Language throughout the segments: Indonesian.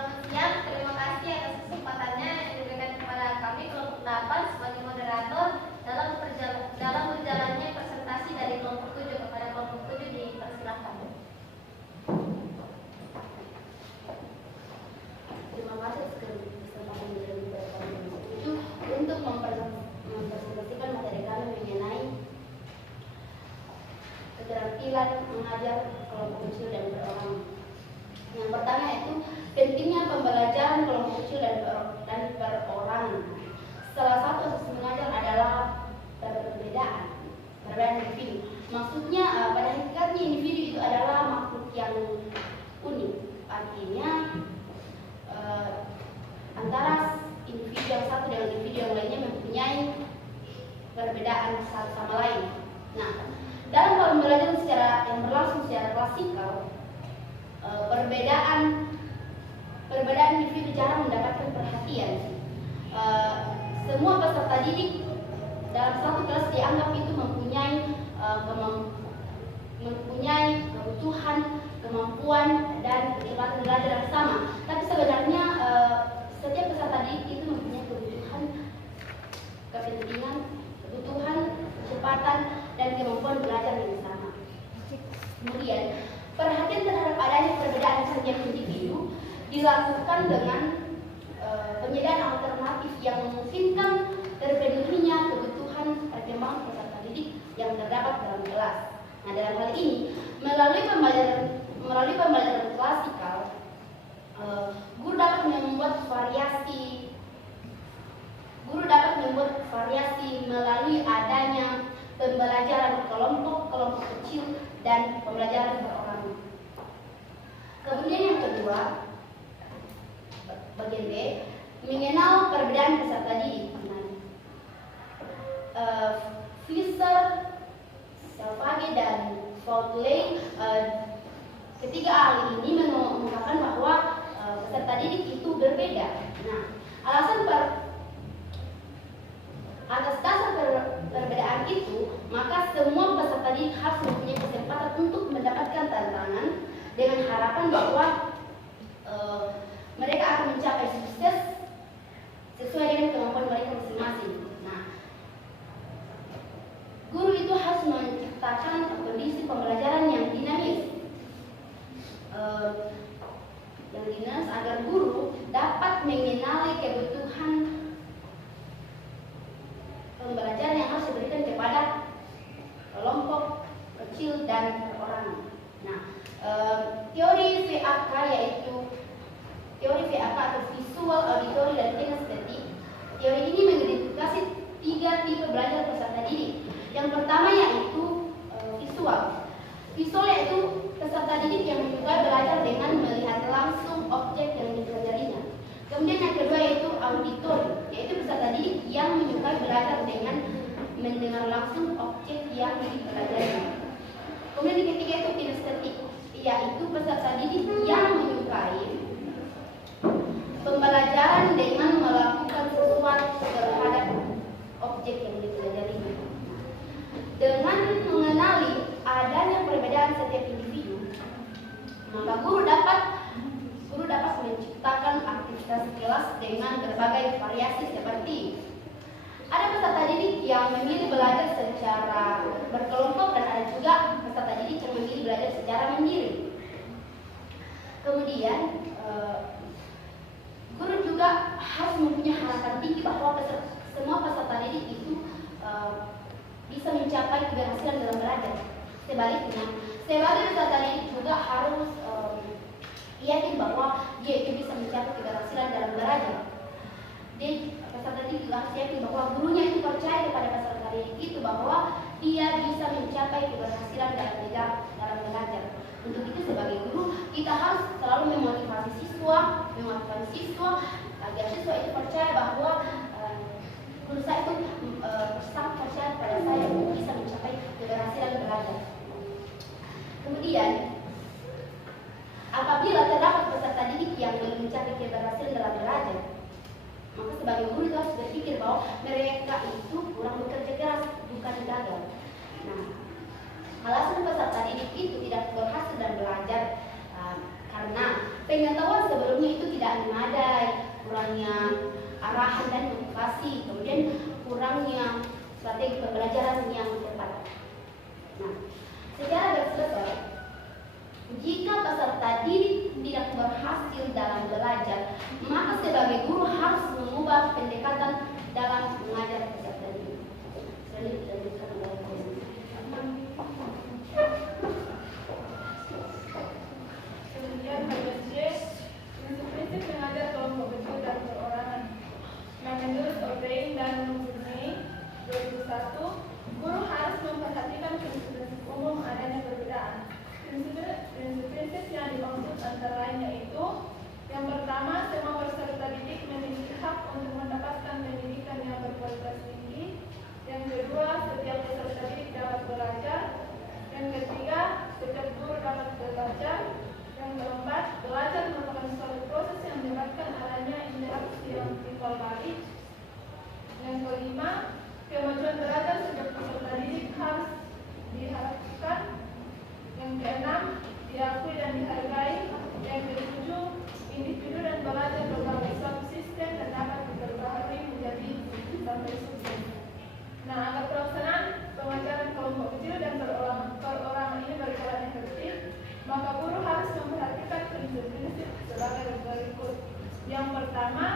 Selamat siang, terima kasih atas kesempatannya yang diberikan kepada kami kelompok 8 sebagai moderator dalam berjalannya presentasi dari kelompok 7 kepada kelompok 7 dipersilakan. Terima kasih sekali kesempatan yang diberikan kepada kelompok 7 untuk mempresentasikan materi kami mengenai keterampilan mengajar kelompok kecil dan perorangan. Yang pertama itu pentingnya pembelajaran kelompok kecil dan perorangan. Salah satu asas mengajar adalah perbedaan individu. Maksudnya pada hakikatnya individu itu adalah makhluk yang unik. Artinya antara individu yang satu dengan individu yang lainnya mempunyai perbedaan satu sama lain. Nah, dalam pembelajaran yang berlangsung secara klasikal, perbedaan individu jarang mendapatkan perhatian. Semua peserta didik dalam satu kelas dianggap itu mempunyai kebutuhan, kemampuan dan kecepatan belajar yang sama. Tapi sebenarnya setiap peserta didik itu mempunyai kebutuhan, kepentingan, kecepatan dan kemampuan belajar yang sama. Kemudian perhatian terhadap adanya perbedaan setiap individu dilakukan dengan penyediaan alternatif yang memungkinkan terpenuhinya kebutuhan perkembangan peserta didik yang terdapat dalam kelas. Nah, dalam hal ini melalui pembelajaran klasikal, guru dapat membuat variasi melalui adanya pembelajaran kelompok kecil dan pembelajaran perorangan. Kemudian yang kedua, bagian B, mengenal perbedaan peserta didik. Fisher, Selvage dan Fautley, ketiga ahli ini mengungkapkan bahwa peserta didik itu berbeda. Nah, atas dasar perbedaan itu, maka semua peserta didik harus mempunyai kesempatan untuk mendapatkan tantangan dengan harapan bahwa mereka akan mencapai sukses sesuai dengan kemampuan mereka masing-masing. Nah, guru itu harus menciptakan kondisi pembelajaran yang dinamis, agar guru dapat mengenali kebutuhan pembelajaran yang harus diberikan kepada kelompok kecil dan perorangan. Nah, teori VAK yaitu teori VAK atau visual, auditory, dan kinestetik. Teori ini mengidentifikasi 3 tipe belajar peserta didik. Yang pertama yaitu visual. Visual yaitu peserta didik yang menyukai belajar dengan melihat langsung objek yang dipelajarinya. Kemudian yang kedua yaitu auditori, yaitu peserta didik yang menyukai belajar dengan mendengar langsung objek yang dipelajarinya. Kemudian yang ketiga itu kinestetik, yaitu peserta didik yang menyukai pembelajaran dengan melakukan sesuatu terhadap objek yang dipelajarinya. Dengan mengenali adanya perbedaan setiap individu, maka guru dapat menciptakan aktivitas kelas dengan berbagai variasi seperti ada peserta didik yang memilih belajar secara berkelompok dan ada juga peserta didik yang memilih belajar secara mandiri. Kemudian guru juga harus mempunyai harapan tinggi bahwa semua peserta didik itu bisa mencapai keberhasilan dalam belajar. Sebaliknya, sebagai peserta didik juga harus yakin bahwa dia itu bisa mencapai keberhasilan dalam belajar. Peserta didik juga harus yakin bahwa gurunya itu percaya kepada peserta didik itu bahwa dia bisa mencapai keberhasilan dalam belajar. Untuk itu sebagai guru kita harus selalu memotivasi siswa agar siswa itu percaya bahwa guru saya itu sangat percaya pada saya untuk bisa mencapai keberhasilan belajar. Kemudian apabila terdapat peserta didik yang belum mencapai keberhasilan dalam belajar, maka sebagai guru itu harus berpikir bahwa mereka itu kurang bekerja keras, bukan gagal. Nah, alasan peserta didik itu tidak berhasil dalam belajar karena pengetahuan sebelumnya itu tidak bahan dan motivasi, kemudian kurangnya strategi pembelajaran yang tepat. Nah, secara garis besar, jika peserta didik tidak berhasil dalam belajar, maka sebagai guru harus mengubah pendekatan dalam mengajar peserta didik. Kemudian bagian C, prinsip mengajar kelompok kecil dan perorangan. Nah, menurut O'Brien dan Murphy 2001, guru harus memperhatikan prinsip-prinsip umum adanya perbedaan. Prinsip-prinsip yang dimaksud antara lain yaitu: yang pertama, semua peserta didik memiliki hak untuk mendapatkan pendidikan yang berkualitas tinggi. Yang kedua, setiap peserta didik dapat belajar. Yang ketiga, setiap guru dapat belajar. Yang keempat, belajar merupakan suatu proses yang menyebabkan adanya interaksi yang timbal balik. Yang kelima, kemajuan belajar setiap peserta didik harus diharapkan. Yang keenam, diakui dan dihargai. Yang ketujuh, individu dan belajar berbagai suatu sistem dan dapat diperbaharui menjadi sampai sukses. Nah, agar pelaksanaan pengajaran kelompok kecil dan perorangan ini berjalan efektif, maka guru harus memperhatikan prinsip-prinsip sebagai berikut. Yang pertama,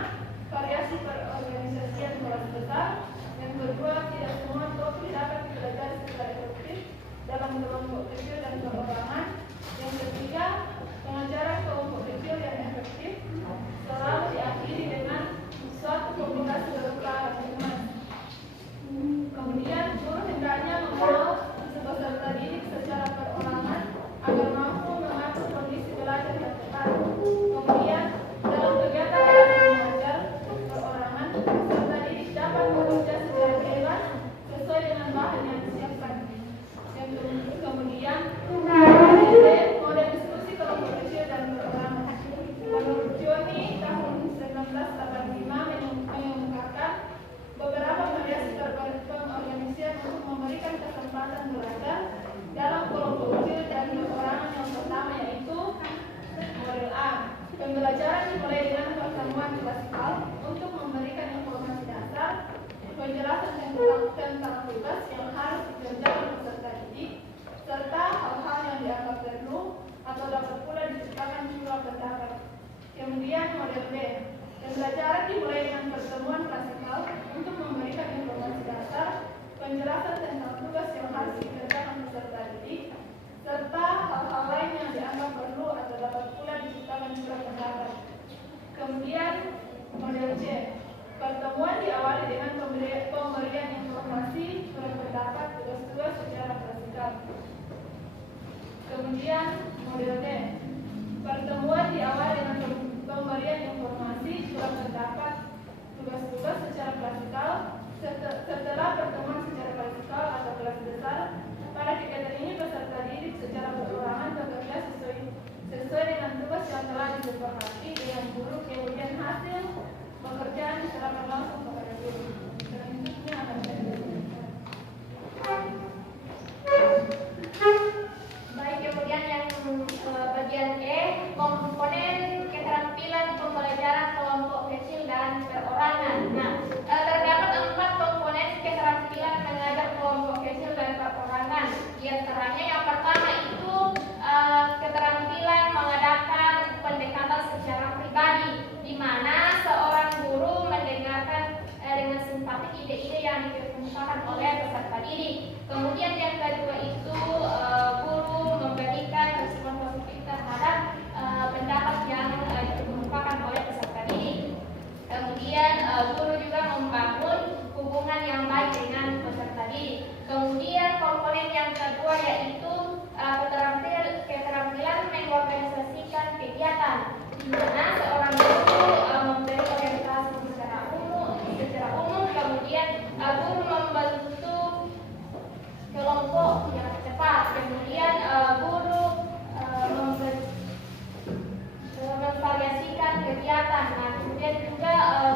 variasi perorganisasian kelas besar. Yang kedua, tidak semua topik dapat dipelajari secara efektif dalam kelompok kecil dan perorangan. Yang ketiga, pengajaran kelompok kecil yang efektif selalu diakhiri dengan suatu komunikasi berupa argumen. Kemudian, guru hendaknya membawa peserta didik secara perorangan agar mampu mengatur kondisi belajar yang tepat. Kemudian, dalam kegiatan mengajar perorangan, peserta didik dapat bekerja secara bebas sesuai dengan bahan yang disiapkan. Yang kemudian, model diskusi kelompok kecil dan perorangan. Menurut Joni tahun 1985 mengungkapkan beberapa variasi pengorganisasian untuk memberikan kesempatan belajar dalam kelompok kecil dan perorangan. Yang pertama yaitu model A. Pembelajaran dimulai dengan pertemuan klasikal untuk memberikan informasi dasar, penjelasan tentang tugas yang harus dikerjakan peserta didik, serta hal-hal yang dianggap perlu atau dapat pula diciptakan jumlah pendapat. Kemudian model B. Pembelajaran dimulai dengan pertemuan klasikal untuk memberikan informasi dasar, penjelasan tentang tugas yang harus dikerjakan peserta didik, serta hal-hal lain yang dianggap perlu atau dapat pula diciptakan jumlah pendapat. Kemudian model C. Pertemuan diawali dengan pemberian informasi, surat pendapat, tugas-tugas secara klasikal. Kemudian model D. Pertemuan diawali dengan pemberian informasi, surat pendapat, tugas-tugas secara klasikal. Setelah pertemuan secara klasikal atau kelas besar, pada kegiatan ini peserta didik secara perorangan bekerja sesuai dengan tugas yang telah disepakati dengan guru. Kemudian hasil pekerjaan diserahkan langsung kepada guru. Selanjutnya akan saya jelaskan. Baik, kemudian yang bagian E, komponen keterampilan pembelajaran kelompok kecil dan perorangan. Nah, terdapat 4 komponen keterampilan mengajar kelompok kecil dan perorangan. Di antaranya yang pertama itu keterampilan mengadakan pendekatan secara pribadi, di mana seorang guru mendengarkan dengan simpati ide-ide yang dikemukakan oleh peserta didik. Kemudian yang kedua itu guru memberikan respon positif terhadap pendapat yang dikemukakan oleh peserta didik. Kemudian guru juga membangun hubungan yang baik dengan peserta didik. Kemudian komponen yang kedua yaitu keterampilan mengorganisasikan kegiatan, di mana seorang guru memberi orientasi secara umum, kemudian guru membentuk kelompok yang tepat, kemudian guru memvariasikan kegiatan. Nah, kemudian juga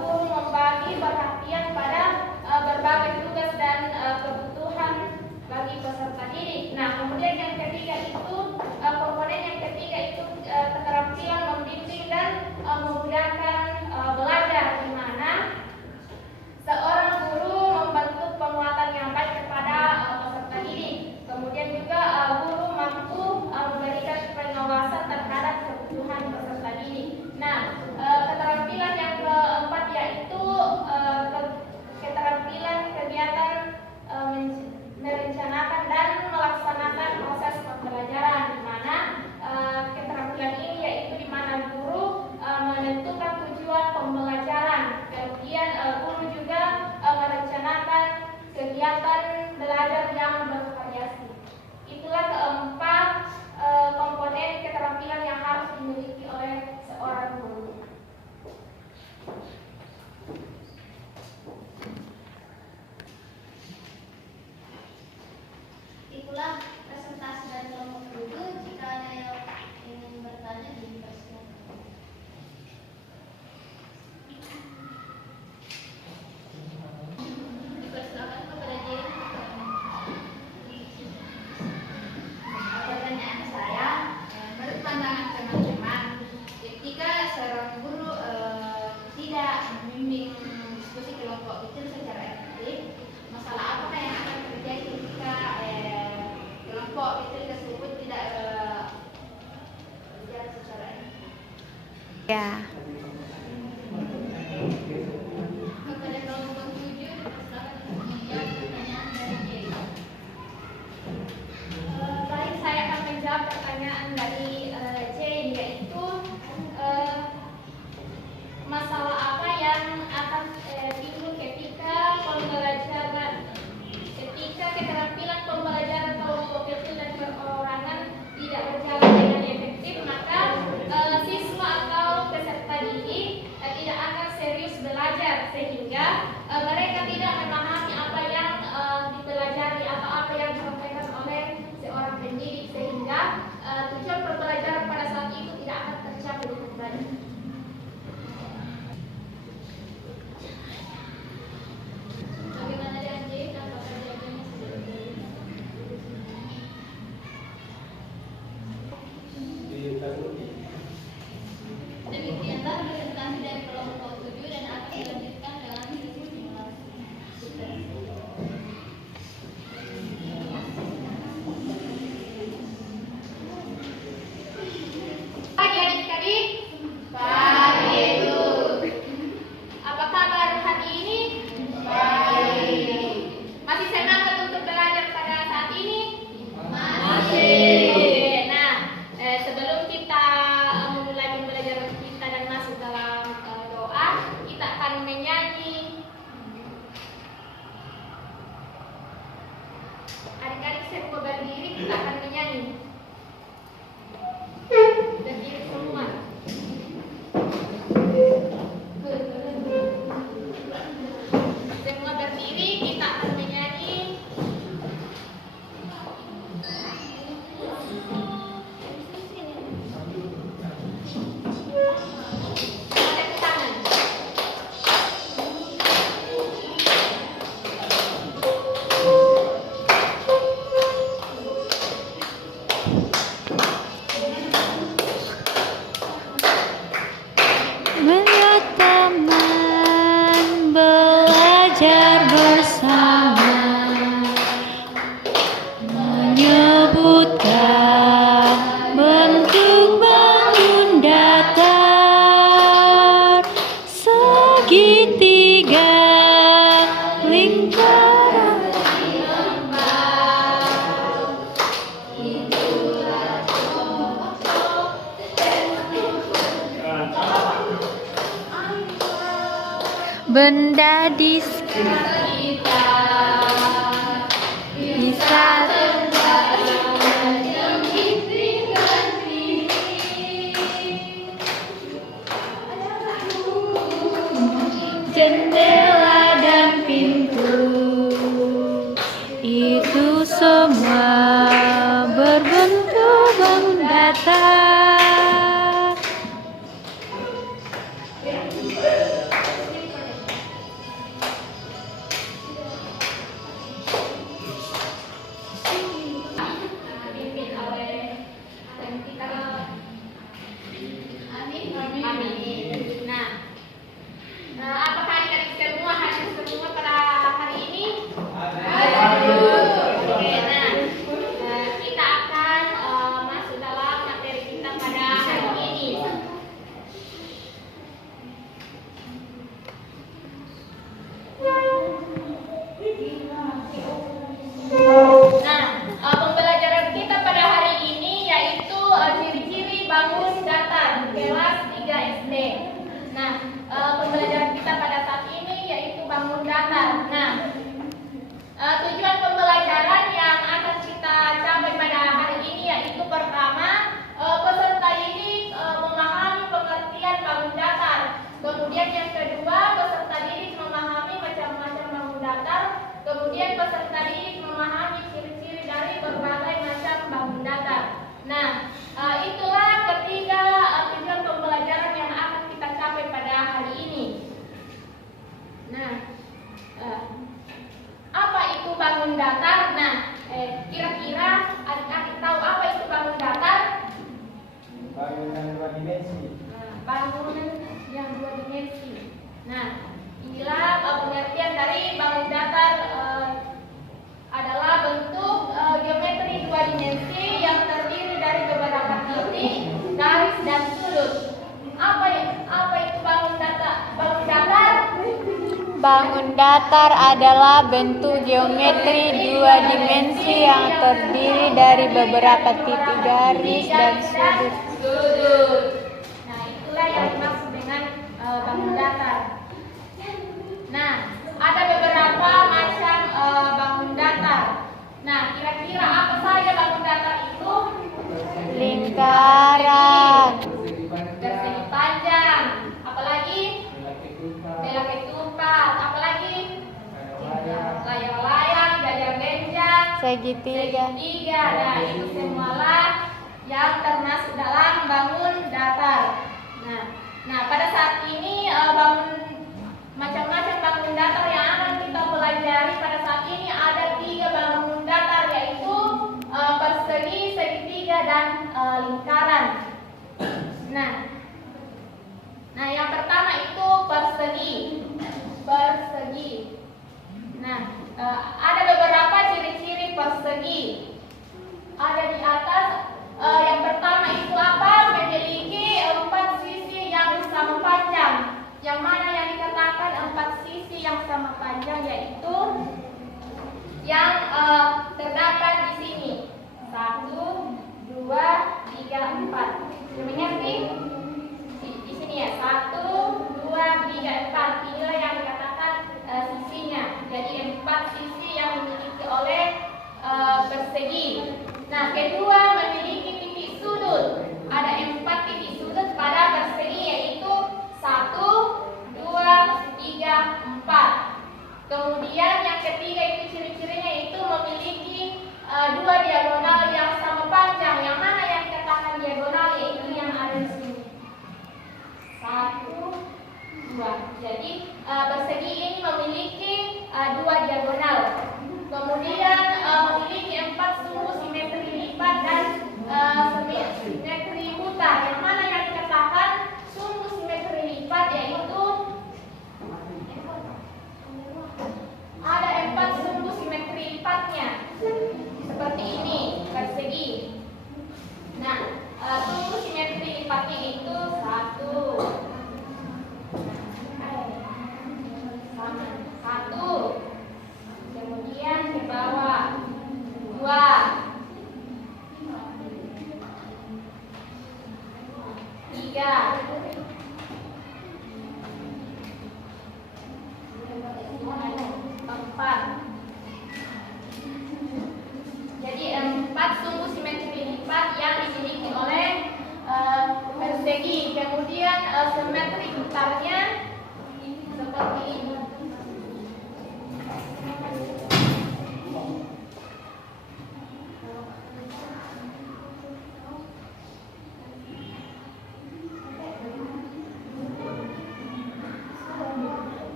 guru membagi perhatian pada berbagai tugas dan kebutuhan bagi peserta didik. Nah, kemudian yang ketiga itu komponen yang ketiga itu keterampilan membimbing dan masalah apa yang akan terjadi ketika kelompok itu tersebut tidak berjalan secara Ya. kepada kelompok 7 dipersilakan untuk menjawab pertanyaan dari Jay. Baik, saya akan menjawab pertanyaan dari Jane, yaitu masalah apa yang akan timbul ketika keterampilan pembelajaran kelompok kecil dan perorangan tidak berjalan dengan efektif, maka siswa atau peserta didik tidak akan serius belajar, sehingga mereka tidak memahami apa yang dipelajari atau apa yang disampaikan oleh seorang pendidik, sehingga tujuan pembelajaran pada saat itu tidak akan tercapai dengan baik. Bagaimana dengan Jay? Apakah jawabannya sudah demikianlah presentasi dari kelompok 7 dan akan dilanjutkan dalam sesi simulasi. Pagi adik-adik. Pagi Bu. Apa kabar hari ini? Baik. Masih semangat untuk belajar pada saat ini? Masih. Oke, nah sebelum kita memulai pembelajaran kita dan masuk dalam doa, kita akan menyanyi. Adik-adik semua berdiri, kita akan menyanyi. Berdiri semua. Semua berdiri, kita akan menyanyi. Tepuk tangan. Melihat teman belajar bersama, menyebutkan bentuk bangun datar, segitiga, lingkaran. Benda di sekitar bisa jendela dan pintu, itu semua berbentuk bangun datar. Dipimpin oleh kita. Amin. Nah, apakah adik-adik semua hadir semua pada hari ini? Oke, nah, kita akan masuk dalam materi kita pada hari ini. Nah, pembelajaran kita pada hari ini yaitu ciri-ciri bangun datar kelas 3 SD. Nah, pembelajaran kita pada saat ini yaitu bangun datar. Nah, tujuan pembelajaran yang akan kita capai pada hari ini yaitu pertama, peserta didik memahami pengertian bangun datar. Kemudian yang kedua, peserta didik memahami macam-macam bangun datar. Kemudian peserta didik memahami ciri-ciri dari berbagai macam bangun datar. Nah, itulah ketiga tujuan pembelajaran yang akan kita capai pada hari ini. Nah, apa itu bangun datar? Nah, kira-kira adik-adik tahu apa itu bangun datar? Bangunan dua dimensi. Bangunan yang dua dimensi. Nah, inilah pengertian dari bangun datar dan sudut. Apa itu bangun datar? Bangun datar? Bangun datar adalah bentuk geometri dua dimensi yang terdiri dari beberapa titik garis dan sudut. Nah, itulah yang dimaksud dengan bangun datar. Nah, ada beberapa macam bangun datar. Nah, kira-kira apa saja bangun datar itu? Lingkaran, Persegi panjang. Apalagi? Belak ketupat. Apalagi? Layang-layang, jajar benjang, segitiga. segitiga. Nah, itu semualah yang termasuk dalam bangun datar. Nah, pada saat ini macam-macam bangun datar yang akan kita pelajari pada saat ini ada 3 bangun datar, yaitu persegi, segitiga, dan lingkaran. Nah, yang pertama itu persegi. Nah, ada beberapa ciri-ciri persegi. Ada di atas. Yang pertama itu apa? Memiliki 4 sisi yang sama panjang. Yang mana yang dikatakan 4 sisi yang sama panjang, yaitu yang terdapat di sini. 1, 2, 3, 4. Mengerti? Di sini ya. 1, 2, 3, 4. Inilah yang dikatakan sisinya. Jadi 4 sisi yang dimiliki oleh persegi. Nah, kedua memiliki titik sudut. Ada 4 titik sudut pada persegi, yaitu 1, 2, 3, 4. Kemudian yang ketiga itu ciri-cirinya itu memiliki 2 diagonal yang sama panjang. Yang mana yang dikatakan diagonal, yaitu yang ada di sini. 1, 2. Jadi persegi ini memiliki 2 diagonal. Kemudian memiliki 4 sumbu simetri lipat dan simetri putar. Yang mana yang dikatakan sumbu simetri lipat, yaitu ada 4 sumbu simetri lipatnya. Seperti ini persegi. Nah, sumbu simetri lipatnya itu 1. Kemudian ke bawah 2. 3. 4. Jadi 4 sumbu simetri lipat yang dimiliki oleh persegi. Kemudian simetri putarnya seperti ini.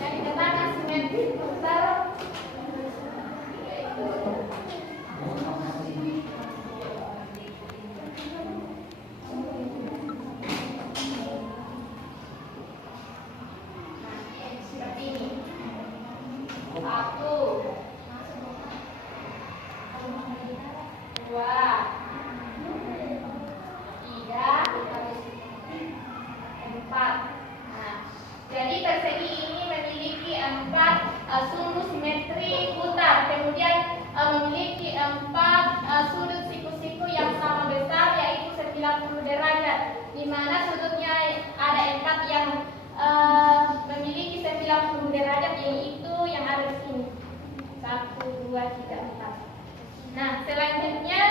Yang dikatakan simetri putar seperti ini. 1, 2, 3, 4. Nah, jadi persegi ini memiliki 4 sumbu simetri putar. Kemudian memiliki 4 sudut siku-siku yang sama besar, yaitu 90 derajat. Di mana sudutnya ada 4 yang memiliki 90 derajat, yaitu yang ada di sini. 1, 2, 3, 4. Nah, selanjutnya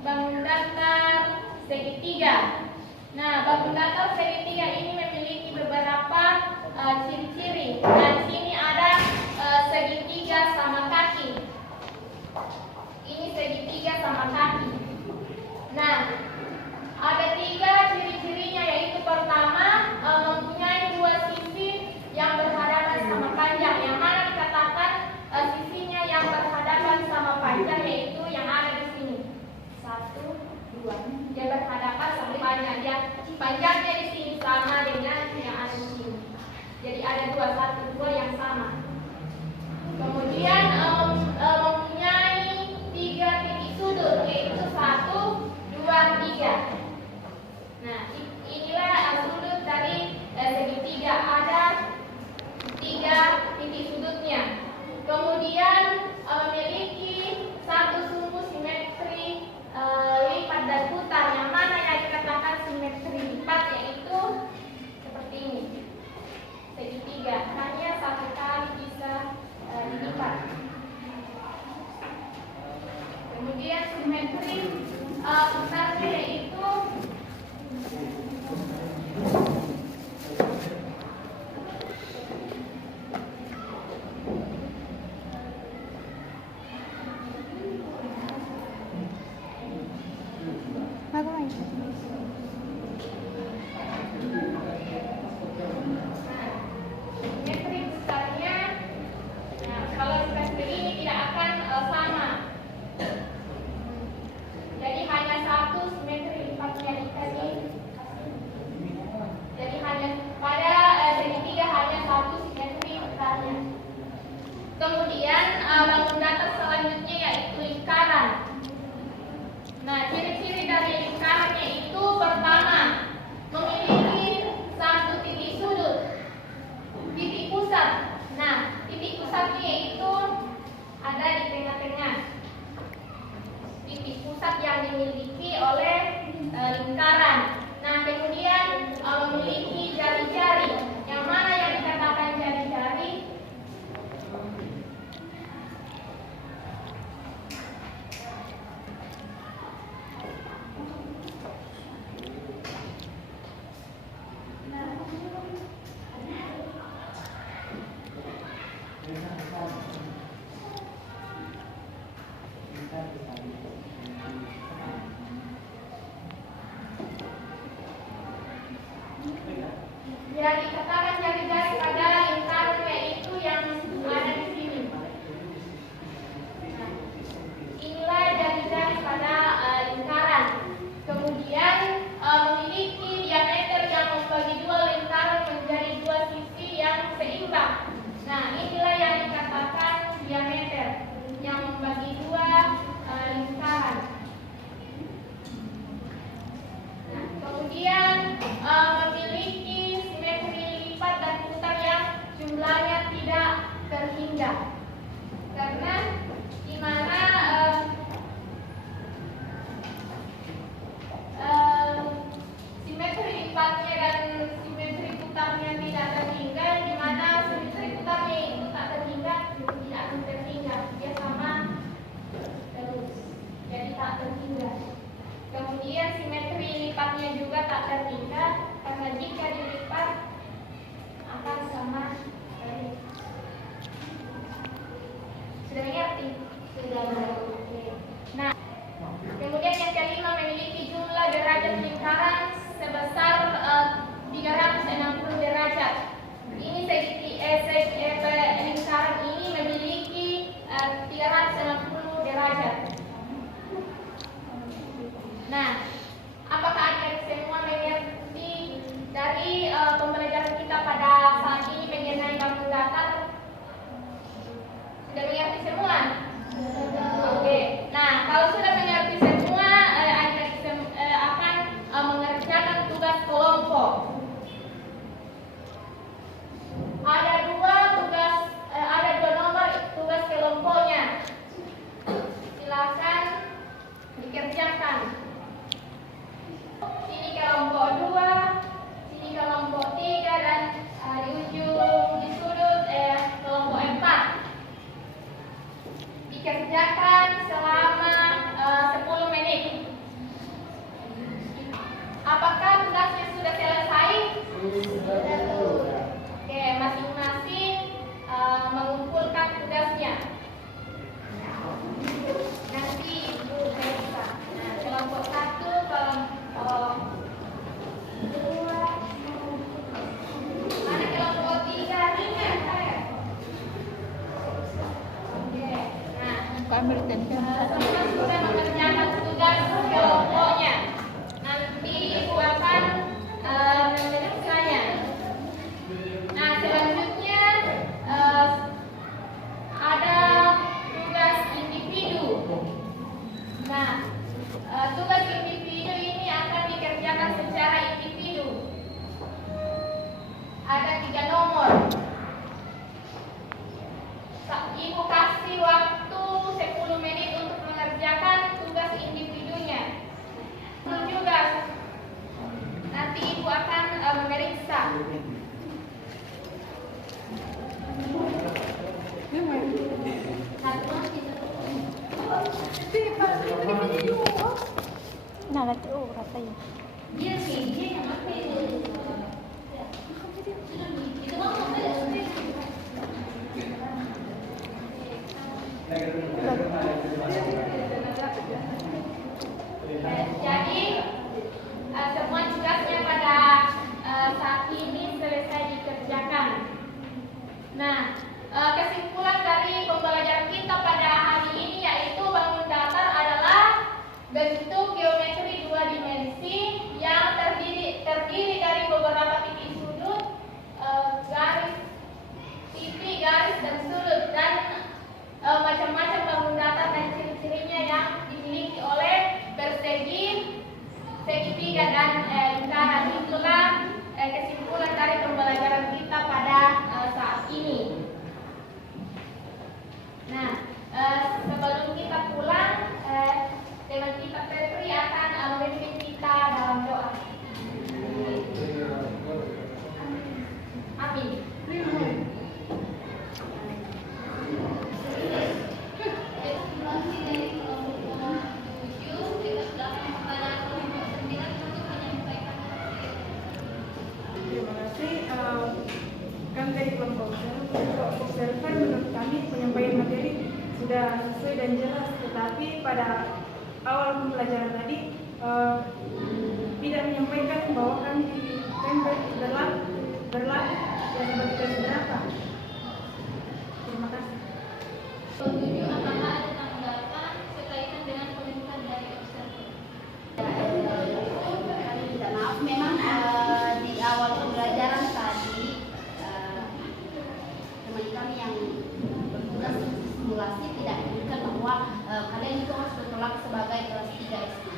bangun datar segitiga. Nah, bangun datar segitiga ini memiliki beberapa ciri-ciri. Nah, di sini ada segitiga sama kaki. Ini segitiga sama kaki. Nah, ada 3 ciri-cirinya, yaitu pertama mempunyai 2 sisi yang berhadapan sama panjang. Yang mana dikatakan sisinya yang berhadapan sama panjang, yaitu yang ada di sini. 1, 2. Dia berhadapan sama panjang. Dia panjangnya di sini sama dengan yang ada di sini. Jadi ada 2, 1, 2 yang sama. Kemudian mempunyai Kemudian simetri putarnya yaitu simetri besarnya. Nah, kalau simetri ini tidak akan sama. Jadi hanya satu simetri lipatnya dikali. Jadi hanya pada segitiga hanya satu simetri besarnya. Kemudian bangun datar selanjutnya yaitu lingkaran. Nah, ciri-ciri dari lingkarannya itu pertama, memiliki satu titik sudut, titik pusat. Nah, titik pusatnya itu ada di tengah-tengah. Titik pusat yang dimiliki oleh lingkaran. Nah, kemudian memiliki jari-jari. Yang mana yang dikatakan jari-jari? Yang dikatakan jari-jari pada lingkaran yaitu yang ada di sini. Nah, inilah jari-jari pada lingkaran. Kemudian memiliki diameter yang membagi dua lingkaran menjadi dua sisi yang seimbang. Nah, inilah yang dikatakan diameter yang membagi dua lingkaran. Nah, kemudian memiliki simetri lipat dan putar yang jumlahnya tidak terhingga. Karena di mana simetri lipatnya dan simetri putarnya tidak terhingga, di mana simetri putarnya itu tak terhingga, tidak akan terhingga, dia sama terus, jadi tak terhingga. Kemudian simetri lipatnya juga tak terhingga, karena jika dilipat akan sama dari. Sudah mengerti? Sudah mengerti. Nah, kemudian yang kelima, memiliki jumlah derajat lingkaran sebesar 360 derajat. Ini lingkaran ini memiliki 360 derajat. Nah, apakah adik-adik semua mengerti dari pembelajaran kita pada saat ini mengenai bangun datar? Sudah mengerti semua? Oke. Nah, kalau sudah mengerti semua, adik-adik akan mengerjakan tugas kelompok. Ada dua nomor tugas kelompoknya. Silakan dikerjakan. Sini kelompok 2, sini kelompok 3, dan di ujung di sudut kelompok 4. Dikerjakan selama 10 menit. Apakah tugasnya sudah selesai? Oke, masing-masing mengumpulkan tugasnya. Nanti Ibu periksa. Nah, kelompok 1, kelompok 2, mana kelompok 3? Ingat saya. Oke, nah, semua sudah mengerjakan tugas kelompoknya. Nanti Ibu akan memeriksanya. Nah, selanjutnya ada tugas individu. Nah, tugas individu ini akan dikerjakan secara individu. Ada 3 nomor. Ibu kasih waktu 10 menit untuk mengerjakan tugas individunya. Juga nanti Ibu akan memeriksa. Nah, nanti rasanya. Dia media yang apa itu? Itu mah Jadi semua tugasnya pada saat ini selesai dikerjakan. Nah, kesimpulan dari pembelajaran kita pada hari ini yaitu bangun datar adalah bentuk geometri dua dimensi yang terdiri dari beberapa titik sudut, garis, titik, garis, dan sudut, dan macam-macam bangun datar dan ciri-cirinya yang dimiliki oleh persegi, segitiga, dan lingkaran. Itulah kesimpulan dari pembelajaran kita pada saat ini. Nah, sebelum kita pulang, teman kita Febri akan memimpin kita dalam doa. Amin. Terima kasih. Kan dari kelompok observer menurut kami penyampaian materi sudah sesuai dan jelas, tetapi pada awal pembelajaran tadi tidak menyampaikan bahwa kami di template berlaku yang seperti berapa. Terima kasih. Tujuh, apakah ada tanggapan berkaitan dengan pembentukan dari observer? Kami minta maaf, memang di awal pembelajaran tadi teman kami yang bertugas simulasi tidak menyebutkan bahwa kalian itu harus bertolak sebagai kelas 3 SD.